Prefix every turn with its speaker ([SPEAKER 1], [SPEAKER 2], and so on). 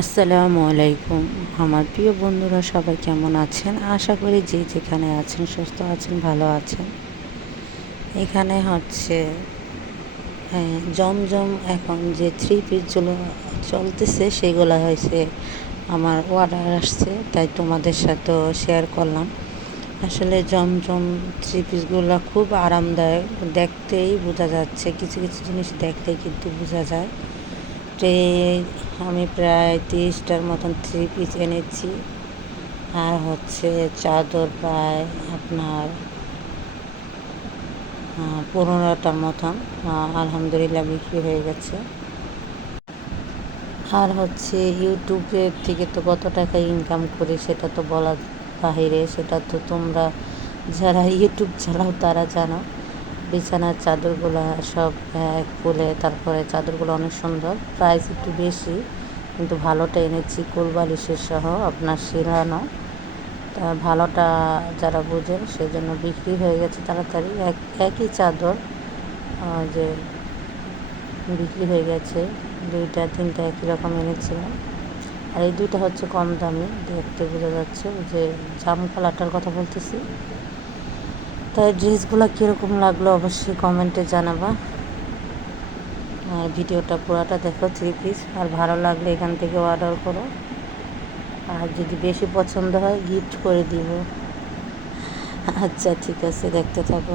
[SPEAKER 1] আসসালামু আলাইকুম। আমার প্রিয় বন্ধুরা, সবাই কেমন আছেন? আশা করি যে যেখানে আছেন, সুস্থ আছেন, ভালো আছেন। এখানে হচ্ছে জমজম এখন যে থ্রি পিসগুলো চলতেছে, সেগুলো হয়েছে আমার অর্ডার আসছে, তাই তোমাদের সাথেও শেয়ার করলাম। আসলে জমজম থ্রি পিসগুলো খুব আরামদায়ক, দেখতেই বোঝা যাচ্ছে, কিছু কিছু জিনিস দেখতেই কিন্তু বোঝা যায়। ট্রে আমি প্রায় তিরিশটার মতন থ্রি পিস এনেছি। আর হচ্ছে চাদর প্রায় আপনার পনেরোটার মতন। আলহামদুলিল্লাহ বিক্রি হয়ে গেছে। আর হচ্ছে ইউটিউবের থেকে তো কত টাকা ইনকাম করি সেটা তো বলা বাহিরে। সেটা তো তোমরা যারা ইউটিউব চালাও তারা জানো। বিছানার চাদরগুলো সব খুলে তারপরে চাদরগুলো অনেক সুন্দর। প্রাইস একটু বেশি, কিন্তু ভালোটা এনেছি কুলবালিশের সহ, আপনার শিরানো তা ভালোটা যারা বোঝেন সেই জন্য বিক্রি হয়ে গেছে তাড়াতাড়ি। এক, একই চাদর যে বিক্রি হয়ে গেছে, দুইটা, তিনটা একই রকম এনেছিলাম। আর এই দুইটা হচ্ছে কম দামি, দেখতে বোঝা যাচ্ছে। যে জাম কালারটার কথা বলতেছি তাই ড্রেসগুলো কীরকম লাগল অবশ্যই কমেন্টে জানাবা। আর ভিডিওটা পুরাটা দেখো থ্রি পিস আর ভালো লাগলে এখান থেকে অর্ডার করো। আর যদি বেশি পছন্দ হয় গিফট করে দিব। আচ্ছা ঠিক আছে, দেখতে থাকো।